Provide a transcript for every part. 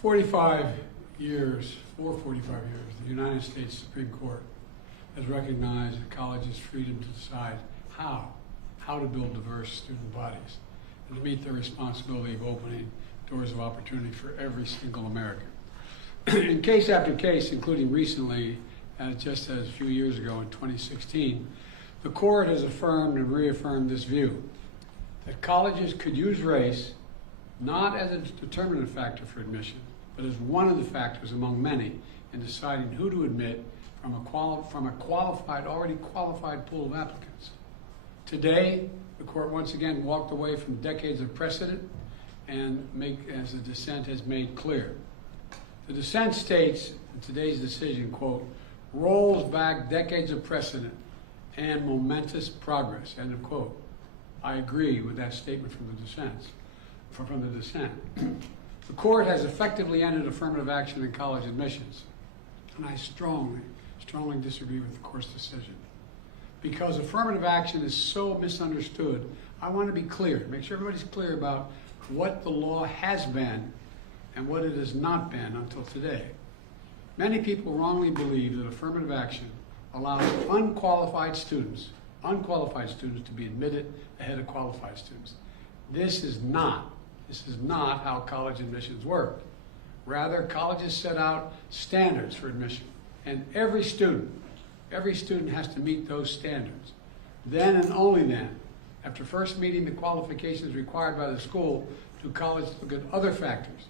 45 years, the United States Supreme Court has recognized the college's freedom to decide how to build diverse student bodies and to meet their responsibility of opening doors of opportunity for every single American. In case after case, including recently, just as a few years ago in 2016, the court has affirmed and reaffirmed this view that colleges could use race not as a determinative factor for admission, but as one of the factors among many in deciding who to admit from a already qualified pool of applicants. Today, the court once again walked away from decades of precedent and as the dissent has made clear. The dissent states in today's decision, quote, rolls back decades of precedent and momentous progress, end of quote. I agree with that statement from the dissent. The court has effectively ended affirmative action in college admissions, and I strongly disagree with the court's decision. Because affirmative action is so misunderstood, I want to be clear, make sure everybody's clear about what the law has been and what it has not been until today. Many people wrongly believe that affirmative action allows unqualified students to be admitted ahead of qualified students. This is not how college admissions work. Rather, colleges set out standards for admission, and every student has to meet those standards. Then and only then, after first meeting the qualifications required by the school, do colleges look at other factors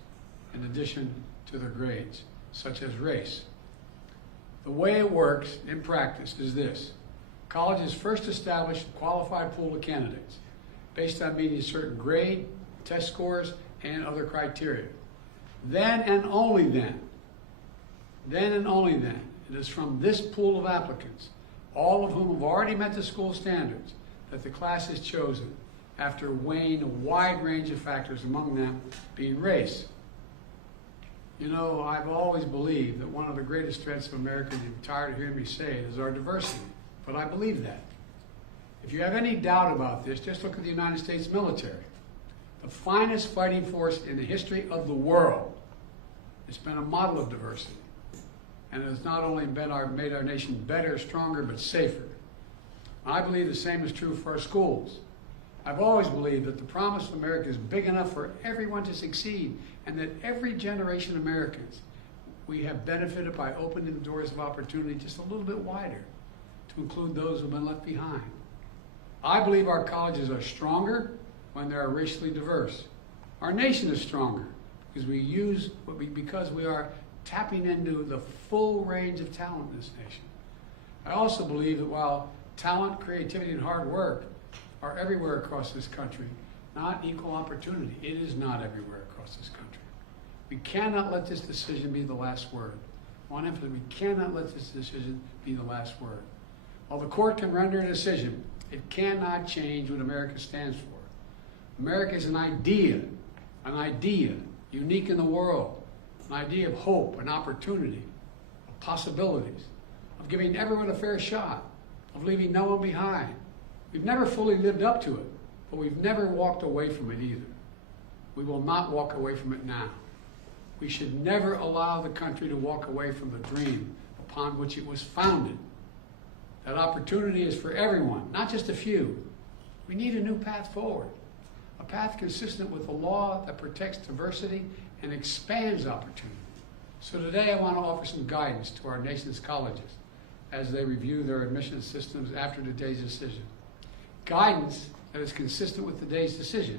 in addition to their grades, such as race. The way it works in practice is this. Colleges first establish a qualified pool of candidates based on meeting a certain grade, test scores, and other criteria. Then and only then, it is from this pool of applicants, all of whom have already met the school standards, that the class is chosen after weighing a wide range of factors, among them being race. You know, I've always believed that one of the greatest strengths of America, and you're tired of hearing me say it, is our diversity. But I believe that. If you have any doubt about this, just look at the United States military. The finest fighting force in the history of the world. It's been a model of diversity. And it has not only made our nation better, stronger, but safer. I believe the same is true for our schools. I've always believed that the promise of America is big enough for everyone to succeed, and that every generation of Americans, we have benefited by opening the doors of opportunity just a little bit wider to include those who have been left behind. I believe our colleges are stronger when they are racially diverse. Our nation is stronger because we are tapping into the full range of talent in this nation. I also believe that while talent, creativity, and hard work are everywhere across this country, not equal opportunity. It is not everywhere across this country. We cannot let this decision be the last word. I want to emphasize, we cannot let this decision be the last word. While the court can render a decision, it cannot change what America stands for. America is an idea unique in the world, an idea of hope and opportunity, of possibilities, of giving everyone a fair shot, of leaving no one behind. We've never fully lived up to it, but we've never walked away from it either. We will not walk away from it now. We should never allow the country to walk away from the dream upon which it was founded. That opportunity is for everyone, not just a few. We need a new path forward, a path consistent with a law that protects diversity and expands opportunity. So today I want to offer some guidance to our nation's colleges as they review their admission systems after today's decision. Guidance that is consistent with today's decision.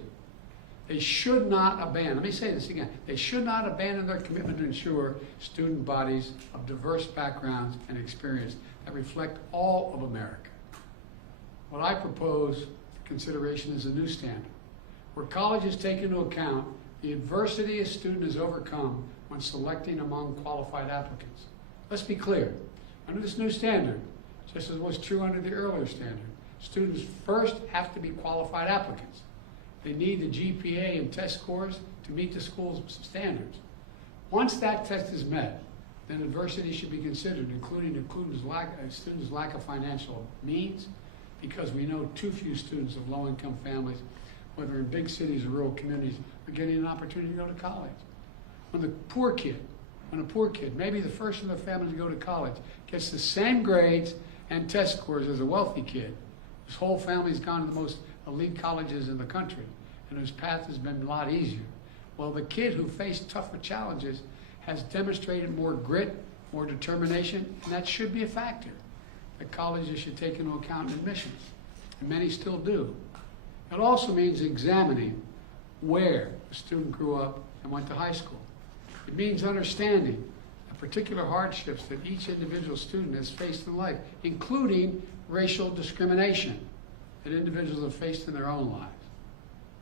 They should not abandon, let me say this again, they should not abandon their commitment to ensure student bodies of diverse backgrounds and experience that reflect all of America. What I propose for consideration is a new standard, where colleges take into account the adversity a student has overcome when selecting among qualified applicants. Let's be clear, under this new standard, just as was true under the earlier standard, students first have to be qualified applicants. They need the GPA and test scores to meet the school's standards. Once that test is met, then adversity should be considered, including students' lack of financial means, because we know too few students of low-income families, whether in big cities or rural communities, are getting an opportunity to go to college. When a poor kid, maybe the first in their family to go to college, gets the same grades and test scores as a wealthy kid, his whole family's gone to the most elite colleges in the country, and whose path has been a lot easier. Well, the kid who faced tougher challenges has demonstrated more grit, more determination, and that should be a factor that colleges should take into account in admissions, and many still do. It also means examining where the student grew up and went to high school. It means understanding the particular hardships that each individual student has faced in life, including racial discrimination that individuals have faced in their own lives.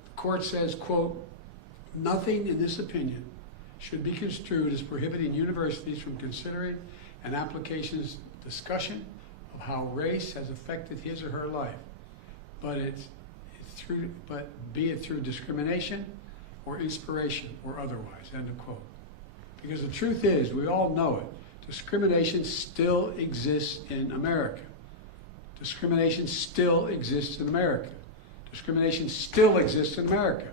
The court says, quote, "Nothing in this opinion should be construed as prohibiting universities from considering an application's discussion of how race has affected his or her life, but be it through discrimination or inspiration or otherwise," end of quote. Because the truth is, we all know it, discrimination still exists in America. Discrimination still exists in America. Discrimination still exists in America.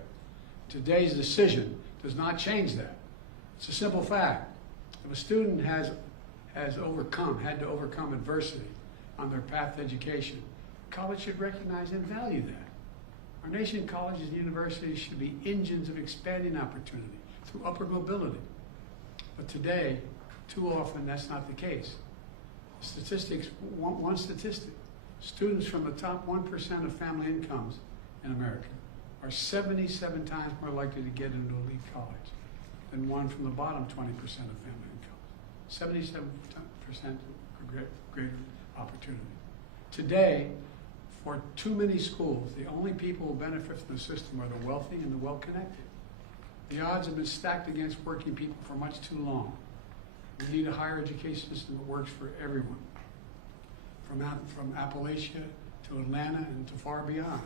Today's decision does not change that. It's a simple fact. If a student had to overcome adversity on their path to education, college should recognize and value that. Our nation's colleges and universities should be engines of expanding opportunity through upward mobility. But today, too often, that's not the case. Statistics, one statistic, students from the top 1% of family incomes in America are 77 times more likely to get into elite college than one from the bottom 20% of family incomes. 77% greater opportunity. Today, for too many schools, the only people who benefit from the system are the wealthy and the well-connected. The odds have been stacked against working people for much too long. We need a higher education system that works for everyone, from Appalachia to Atlanta and to far beyond.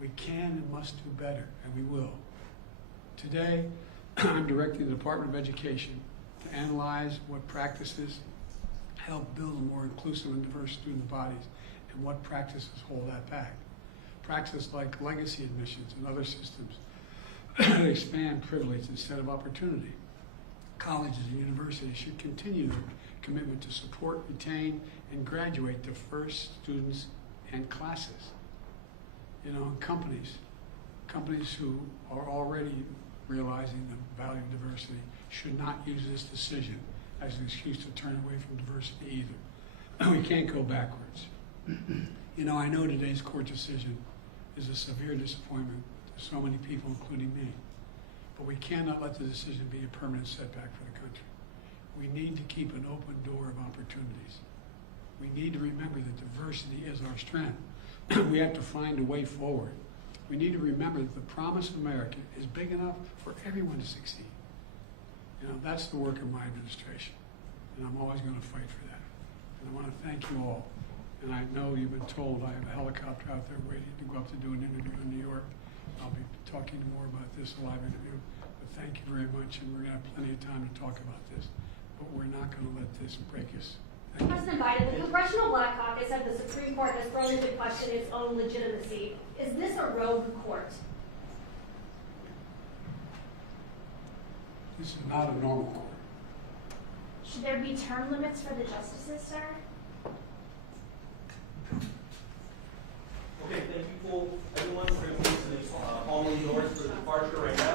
We can and must do better, and we will. Today, I'm directing the Department of Education to analyze what practices help build a more inclusive and diverse student bodies, and what practices hold that back. Practices like legacy admissions and other systems that expand privilege instead of opportunity. Colleges and universities should continue their commitment to support, retain, and graduate diverse students and classes. You know, companies who are already realizing the value of diversity should not use this decision as an excuse to turn away from diversity either. We can't go backwards. You know, I know today's court decision is a severe disappointment to so many people, including me. But we cannot let the decision be a permanent setback for the country. We need to keep an open door of opportunities. We need to remember that diversity is our strength. We have to find a way forward. We need to remember that the promise of America is big enough for everyone to succeed. You know, that's the work of my administration, and I'm always going to fight for that. And I want to thank you all. And I know you've been told I have a helicopter out there waiting to go up to do an interview in New York. I'll be talking more about this live interview. But thank you very much, and we're going to have plenty of time to talk about this. But we're not going to let this break us. President Biden, the Congressional Black Caucus said the Supreme Court has thrown into question its own legitimacy. Is this a rogue court? This is not a normal court. Should there be term limits for the justices, sir? Okay, thank you for everyone for your patience. All indoors for the departure right now.